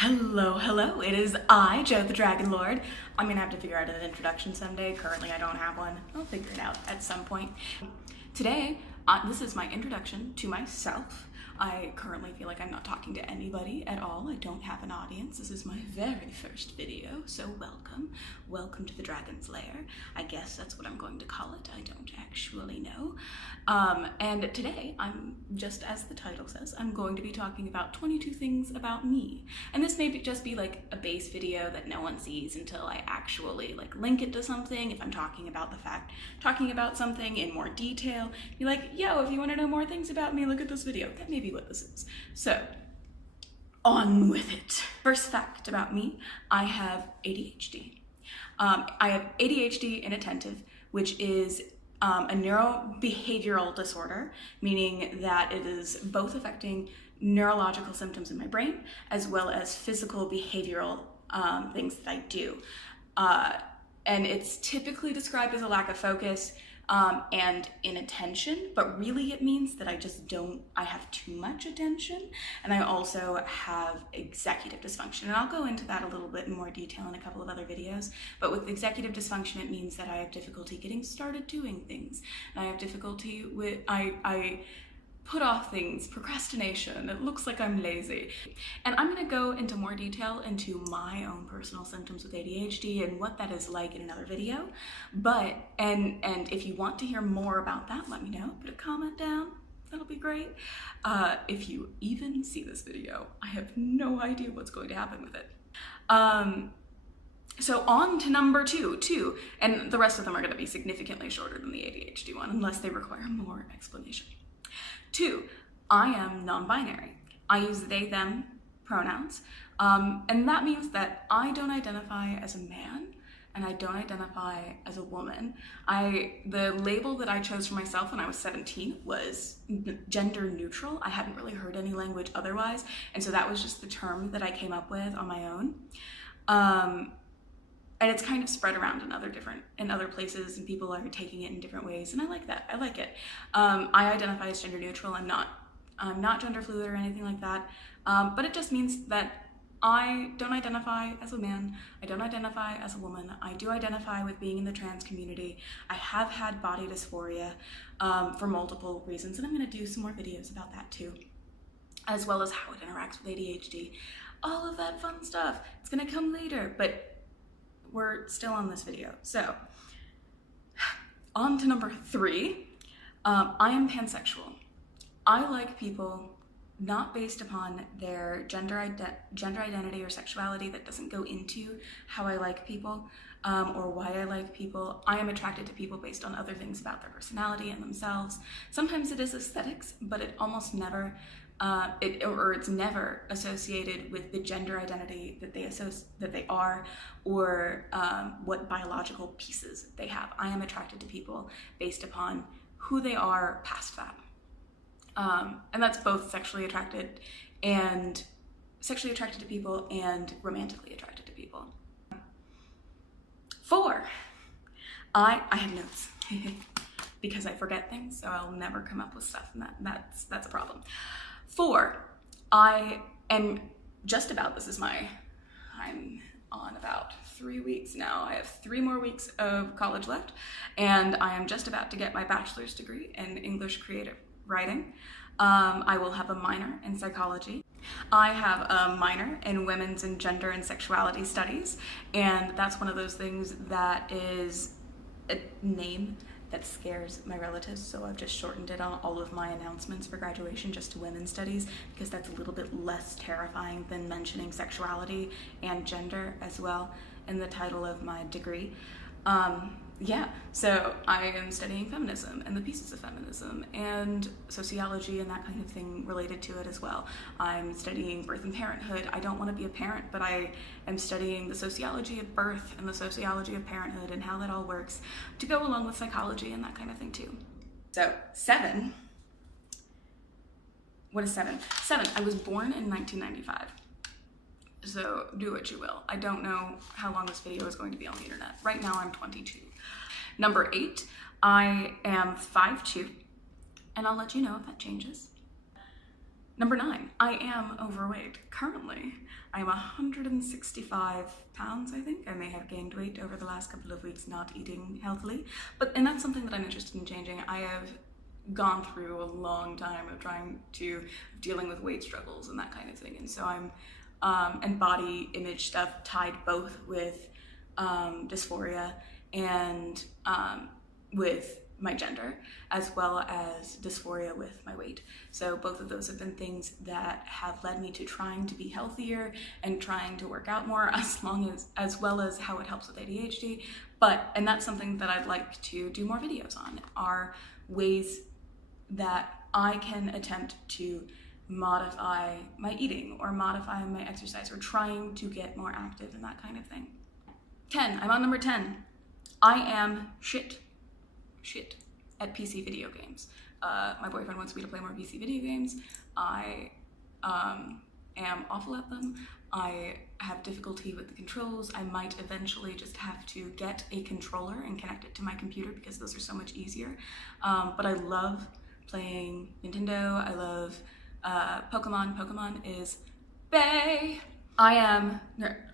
Hello, it is I, JoTheDragonLord. I'm gonna have to figure out an introduction someday. Currently, I don't have one. I'll figure it out at some point. Today, this is my introduction to myself. I currently feel like I'm not talking to anybody at all. I don't have an audience. This is my very first video, so welcome. Welcome to the Dragon's Lair. I guess that's what I'm going to call it. I don't actually know. And today, I'm, just as the title says, I'm going to be talking about 22 things about me. And this may just be like a base video that no one sees until I actually like link it to something. If I'm talking about something in more detail, be like, yo, if you want to know more things about me, look at this video. That may be what this is. So, on with it. First fact about me, I have ADHD. I have ADHD inattentive, which is a neurobehavioral disorder, meaning that it is both affecting neurological symptoms in my brain as well as physical behavioral things that I do. And it's typically described as a lack of focus and inattention, but really it means that I have too much attention, and I also have executive dysfunction. And I'll go into that a little bit in more detail in a couple of other videos, but with executive dysfunction, it means that I have difficulty getting started doing things. And I have difficulty with, I put off things, procrastination, it looks like I'm lazy. And I'm gonna go into more detail into my own personal symptoms with ADHD and what that is like in another video. But, and if you want to hear more about that, let me know, put a comment down, that'll be great. If you even see this video, I have no idea what's going to happen with it. So on to number two, and the rest of them are gonna be significantly shorter than the ADHD one, unless they require more explanation. 2, I am non-binary. I use they, them pronouns, and that means that I don't identify as a man and I don't identify as a woman. The label that I chose for myself when I was 17 was gender neutral. I hadn't really heard any language otherwise, and so that was just the term that I came up with on my own. And it's kind of spread around in other places, and people are taking it in different ways, and I like that. I like it. I identify as gender neutral. I'm not gender fluid or anything like that. But it just means that I don't identify as a man. I don't identify as a woman. I do identify with being in the trans community. I have had body dysphoria for multiple reasons, and I'm going to do some more videos about that too, as well as how it interacts with ADHD. All of that fun stuff. It's going to come later, but we're still on this video. So, on to number 3. I am pansexual. I like people not based upon their gender identity or sexuality. That doesn't go into how I like people or why I like people. I am attracted to people based on other things about their personality and themselves. Sometimes it is aesthetics, but it almost never it's never associated with the gender identity that they are, or what biological pieces they have. I am attracted to people based upon who they are past that. And that's both sexually attracted to people and romantically attracted to people. 4, I have notes because I forget things, so I'll never come up with stuff, and that's a problem. 4, I am just about, I'm on about 3 weeks now. I have 3 more weeks of college left, and I am just about to get my bachelor's degree in English creative writing. I will have a minor in psychology. I have a minor in women's and gender and sexuality studies, and that's one of those things that is a name that scares my relatives, so I've just shortened it on all of my announcements for graduation just to women's studies, because that's a little bit less terrifying than mentioning sexuality and gender as well in the title of my degree. Yeah, so I am studying feminism and the pieces of feminism and sociology and that kind of thing related to it as well. I'm studying birth and parenthood. I don't want to be a parent, but I am studying the sociology of birth and the sociology of parenthood and how that all works to go along with psychology and that kind of thing too. So 7, what is 7? 7, I was born in 1995. So do what you will. I don't know how long this video is going to be on the internet. Right now I'm 22. Number 8, I am 5'2", and I'll let you know if that changes. Number 9, I am overweight. Currently, I am 165 pounds, I think. I may have gained weight over the last couple of weeks not eating healthily, and that's something that I'm interested in changing. I have gone through a long time of dealing with weight struggles and that kind of thing, and so I'm, and body image stuff tied both with dysphoria and with my gender, as well as dysphoria with my weight. So both of those have been things that have led me to trying to be healthier and trying to work out more, as well as how it helps with ADHD. And that's something that I'd like to do more videos on, are ways that I can attempt to modify my eating or modify my exercise or trying to get more active and that kind of thing. 10, I'm on number 10. I am shit at PC video games. My boyfriend wants me to play more PC video games. I am awful at them. I have difficulty with the controls. I might eventually just have to get a controller and connect it to my computer because those are so much easier. But I love playing Nintendo. I love Pokemon. Pokemon is bae. I am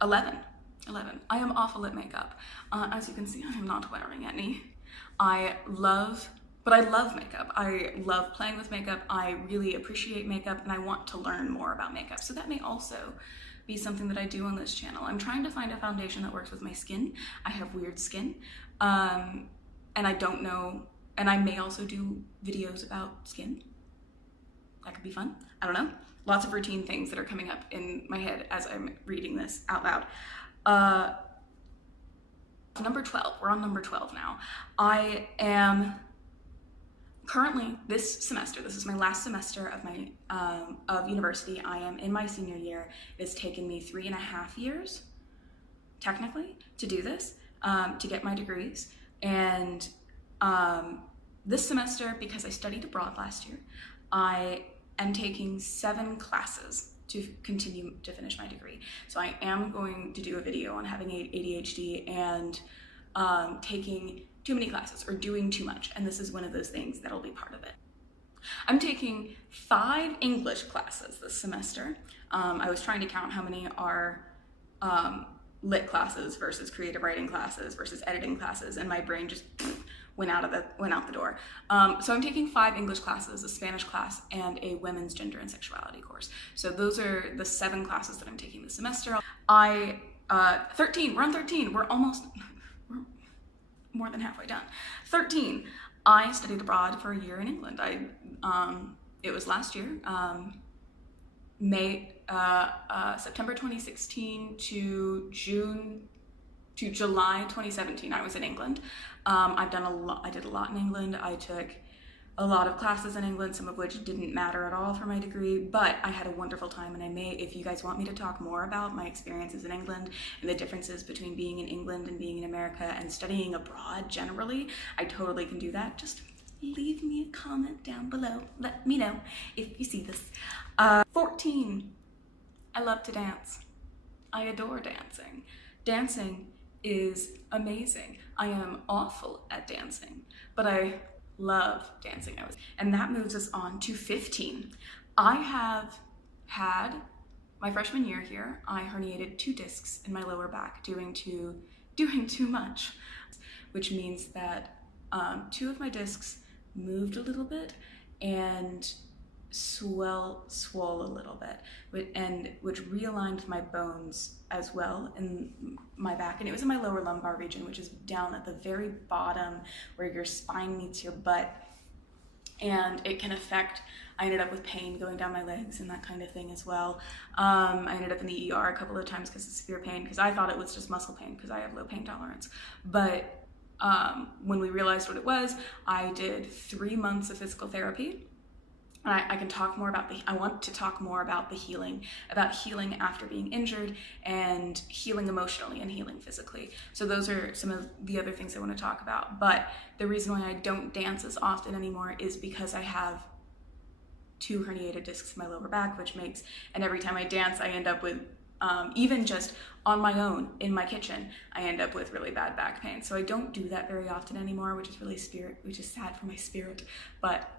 11. I am awful at makeup. As you can see, I am not wearing any. I love makeup. I love playing with makeup. I really appreciate makeup, and I want to learn more about makeup. So that may also be something that I do on this channel. I'm trying to find a foundation that works with my skin. I have weird skin, and I don't know, and I may also do videos about skin. That could be fun. I don't know. Lots of routine things that are coming up in my head as I'm reading this out loud. Number 12, we're on number 12 now. I am currently, this semester, this is my last semester of my of university. I am in my senior year. It has taken me 3.5 years, technically, to do this, to get my degrees. And this semester, because I studied abroad last year, I am taking 7 classes to continue to finish my degree. So I am going to do a video on having ADHD and taking too many classes or doing too much, and this is one of those things that'll be part of it. I'm taking 5 English classes this semester. I was trying to count how many are lit classes versus creative writing classes versus editing classes, and my brain just went out the door. So I'm taking 5 English classes, a Spanish class, and a women's gender and sexuality course. So those are the 7 classes that I'm taking this semester. 13, we're on 13. We're more than halfway done. 13, I studied abroad for a year in England. It was last year, September 2016 to July 2017, I was in England. I did a lot in England. I took a lot of classes in England, some of which didn't matter at all for my degree, but I had a wonderful time, and if you guys want me to talk more about my experiences in England and the differences between being in England and being in America and studying abroad generally, I totally can do that. Just leave me a comment down below. Let me know if you see this. 14, I love to dance. I adore dancing. Dancing is amazing. I am awful at dancing, but I love dancing. And that moves us on to 15. I have had my freshman year here, I herniated 2 discs in my lower back doing too much, which means that 2 of my discs moved a little bit and swole a little bit, which realigned my bones as well in my back, and it was in my lower lumbar region, which is down at the very bottom where your spine meets your butt, and it can affect, I ended up with pain going down my legs and that kind of thing as well. I ended up in the ER a couple of times because of severe pain, because I thought it was just muscle pain because I have low pain tolerance, but when we realized what it was, I did 3 months of physical therapy. I can talk more about I want to talk more about healing after being injured, and healing emotionally and healing physically. So those are some of the other things I want to talk about. But the reason why I don't dance as often anymore is because I have 2 herniated discs in my lower back, and every time I dance, I end up with, even just on my own in my kitchen, I end up with really bad back pain. So I don't do that very often anymore, which is sad for my spirit. But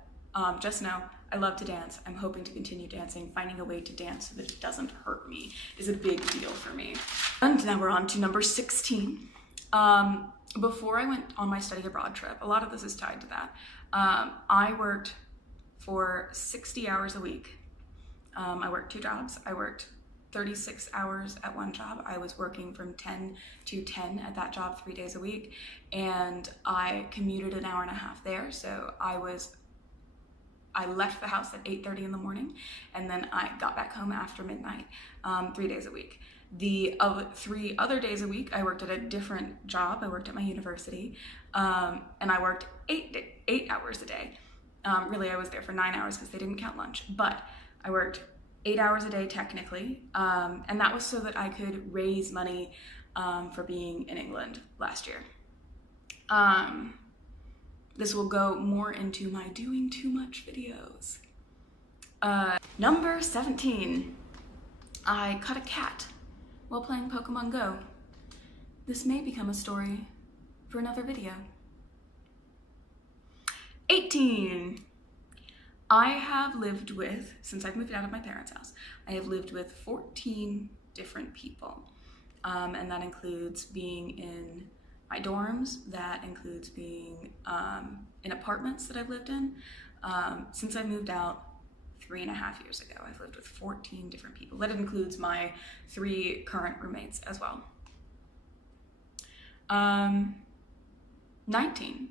just know I love to dance. I'm hoping to continue dancing. Finding a way to dance so that it doesn't hurt me is a big deal for me. And now we're on to number 16. Before I went on my study abroad trip, a lot of this is tied to that. I worked for 60 hours a week. I worked 2 jobs. I worked 36 hours at one job. I was working from 10 to 10 at that job 3 days a week, and I commuted an hour and a half there. So I left the house at 8:30 in the morning, and then I got back home after midnight, 3 days a week. The 3 other days a week, I worked at a different job. I worked at my university, and I worked 8 hours a day. Really, I was there for 9 hours because they didn't count lunch, but I worked 8 hours a day technically, and that was so that I could raise money for being in England last year. This will go more into my doing too much videos. Number 17, I caught a cat while playing Pokemon Go. This may become a story for another video. 18, I have lived with, since I've moved out of my parents' house, I have lived with 14 different people. And that includes being in my dorms, that includes being in apartments that I've lived in. Since I moved out 3.5 years ago, I've lived with 14 different people. That includes my 3 current roommates as well. 19,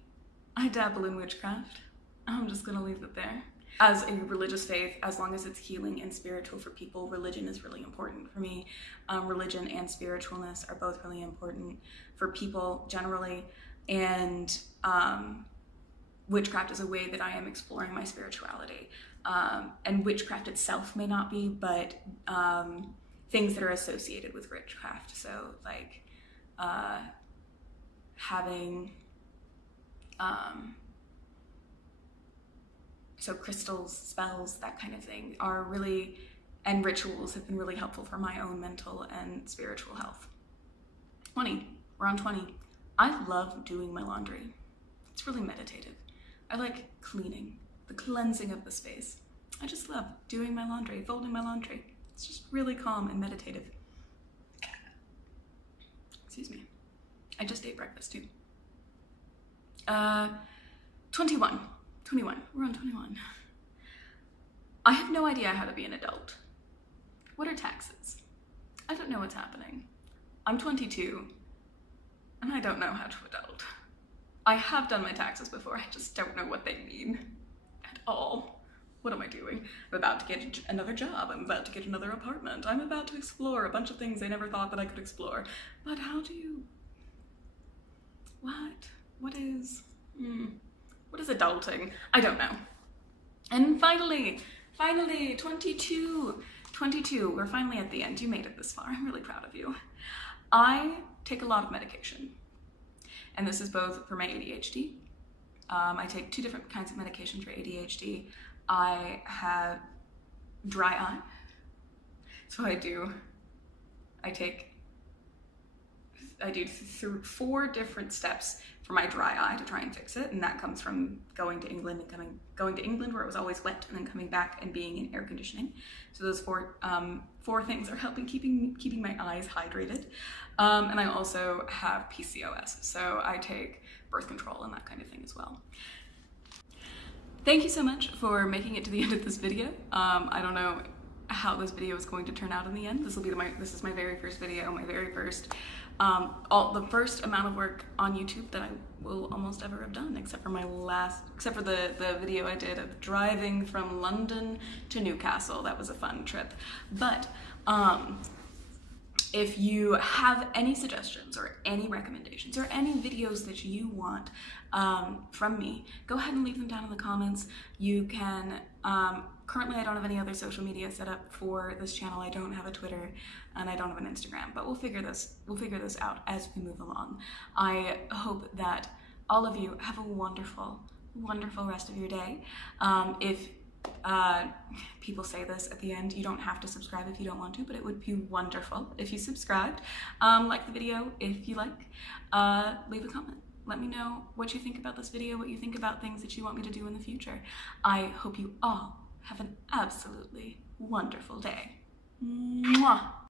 I dabble in witchcraft. I'm just gonna leave it there. As a religious faith, as long as it's healing and spiritual for people, religion is really important for me. Religion and spiritualness are both really important for people generally, and witchcraft is a way that I am exploring my spirituality. And witchcraft itself may not be, but things that are associated with witchcraft. So like having so crystals, spells, that kind of thing are really, and rituals have been really helpful for my own mental and spiritual health. 20, we're on 20. I love doing my laundry. It's really meditative. I like cleaning, the cleansing of the space. I just love doing my laundry, folding my laundry. It's just really calm and meditative. Excuse me. I just ate breakfast too. 21, we're on 21. I have no idea how to be an adult. What are taxes? I don't know what's happening. I'm 22, and I don't know how to adult. I have done my taxes before, I just don't know what they mean at all. What am I doing? I'm about to get another job, I'm about to get another apartment, I'm about to explore a bunch of things I never thought that I could explore. But how do you... What is adulting? I don't know. And finally, 22, we're finally at the end. You made it this far. I'm really proud of you. I take a lot of medication, and this is both for my ADHD. I take 2 different kinds of medication for ADHD. I have dry eye, so I do 4 different steps for my dry eye to try and fix it, and that comes from going to England where it was always wet, and then coming back and being in air conditioning. So those 4 things are helping keeping my eyes hydrated. And I also have PCOS, so I take birth control and that kind of thing as well. Thank you so much for making it to the end of this video. I don't know how this video is going to turn out in the end. This is my very first video, my very first the first amount of work on YouTube that I will almost ever have done, except for the video I did of driving from London to Newcastle. That was a fun trip. But if you have any suggestions or any recommendations or any videos that you want from me, go ahead and leave them down in the comments. You can, currently I don't have any other social media set up for this channel. I don't have a Twitter and I don't have an Instagram, but we'll figure this out as we move along. I hope that all of you have a wonderful, wonderful rest of your day. If people say this at the end, you don't have to subscribe if you don't want to, but it would be wonderful if you subscribed. Like the video if you like, leave a comment. let me know what you think about this video, what you think about things that you want me to do in the future. I hope you all have an absolutely wonderful day. Mwah!